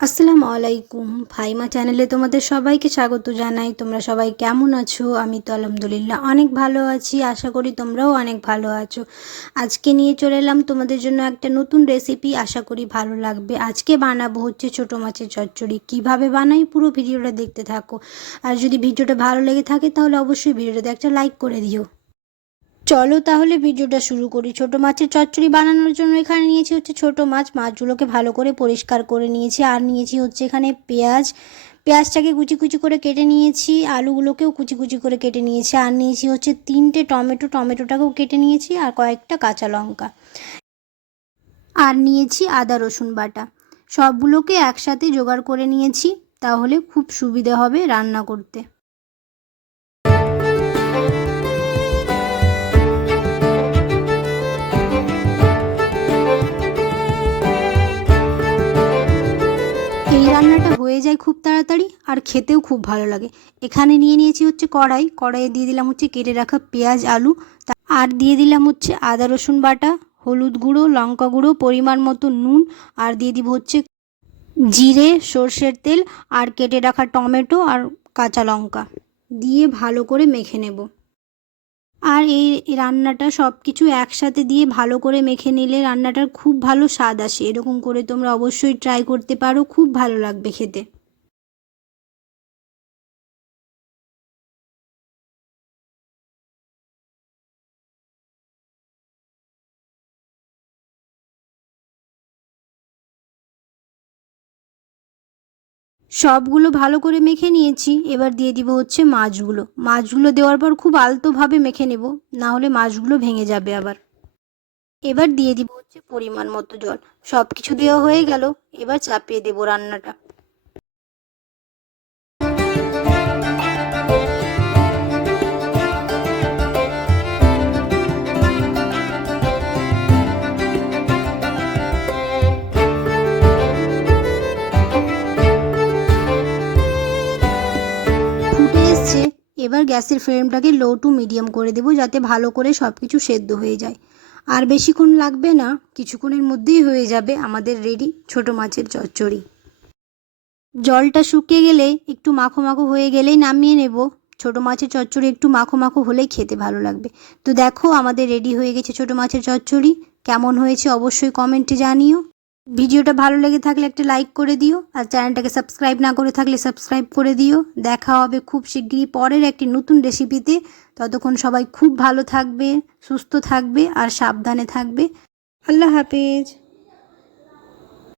আসসালামু আলাইকুম। ফাইমা চ্যানেলে তোমাদের সবাইকে স্বাগত জানাই। তোমরা সবাই কেমন আছো? আমি তো আলহামদুলিল্লাহ অনেক ভালো আছি। আশা করি তোমরাও অনেক ভালো আছো। আজকে নিয়ে চলে এলাম তোমাদের জন্য একটা নতুন রেসিপি। আশা করি ভালো লাগবে। আজকে বানাবো হচ্ছে ছোটো মাছের চচ্চড়ি। কীভাবে বানাই পুরো ভিডিওটা দেখতে থাকো। আর যদি ভিডিওটা ভালো লেগে থাকে তাহলে অবশ্যই ভিডিওটাতে একটা লাইক করে দিও। চলো তাহলে ভিডিওটা শুরু করি। ছোট মাছের চচ্চড়ি বানানোর জন্য এখানে নিয়েছি হচ্ছে ছোট মাছ। মাছগুলোকে ভালো করে পরিষ্কার করে নিয়েছি। আর নিয়েছি হচ্ছে এখানে পেঁয়াজ। পেঁয়াজটাকে কুচি কুচি করে কেটে নিয়েছি। আলুগুলোকেও কুচি কুচি করে কেটে নিয়েছি। আর নিয়েছি হচ্ছে তিনটে টমেটো। টমেটোটাকেও কেটে নিয়েছি আর কয়েকটা কাঁচা লঙ্কা। আর নিয়েছি আদা, রসুন বাটা। সবগুলোকে একসাথে জোগাড় করে নিয়েছি। তাহলে খুব সুবিধে হবে রান্না করতে। হয়ে যায় খুব তাড়াতাড়ি আর খেতেও খুব ভালো লাগে। এখানে নিয়ে নিয়েছি হচ্ছে কড়াই। কড়াইয়ে দিয়ে দিলাম হচ্ছে কেটে রাখা পেঁয়াজ, আলু। আর দিয়ে দিলাম হচ্ছে আদা, রসুন বাটা, হলুদ গুঁড়ো, লঙ্কা গুঁড়ো, পরিমাণ মতো নুন। আর দিয়ে দিব হচ্ছে জিরে, সর্ষের তেল। আর কেটে রাখা টমেটো আর কাঁচা লঙ্কা। দিয়ে ভালো করে মেখে নেব। আর এই রান্নাটা সব কিছু একসাথে দিয়ে ভালো করে মেখে নিলে রান্নাটার খুব ভালো স্বাদ আসে। এরকম করে তোমরা অবশ্যই ট্রাই করতে পারো, খুব ভালো লাগবে খেতে। সবগুলো ভালো করে মেখে নিয়েছি। এবার দিয়ে দিব হচ্ছে মাছগুলো। মাছগুলো দেওয়ার পর খুব আলতোভাবে মেখে নেব, না হলে মাছগুলো ভেঙে যাবে আবার। এবার দিয়ে দিব হচ্ছে পরিমাণ মতো জল। সব কিছু দেওয়া হয়ে গেল, এবার চাপিয়ে দেবো রান্নাটা। এবার গ্যাসের ফ্লেমটাকে লো টু মিডিয়াম করে দেবো যাতে ভালো করে সব কিছু সেদ্ধ হয়ে যায়। আর বেশিক্ষণ লাগবে না, কিছুক্ষণের মধ্যেই হয়ে যাবে আমাদের রেডি ছোট মাছের চচ্চড়ি। জলটা শুকিয়ে গেলে একটু মাখো মাখো হয়ে গেলেই নামিয়ে নেব। ছোট মাছের চচ্চড়ি একটু মাখো মাখো হলেই খেতে ভালো লাগবে। তো দেখো আমাদের রেডি হয়ে গেছে ছোট মাছের চচ্চড়ি। কেমন হয়েছে অবশ্যই কমেন্টে জানিও। ভিডিওটা ভালো লেগে থাকলে একটা লাইক করে দিও আর চ্যানেলটাকে সাবস্ক্রাইব না করে থাকলে সাবস্ক্রাইব করে দিও। দেখা হবে খুব শিগগিরই পরের একটি নতুন রেসিপিতে। ততক্ষণ সবাই খুব ভালো থাকবে, সুস্থ থাকবে আর সাবধানে থাকবে। আল্লাহ হাফেজ।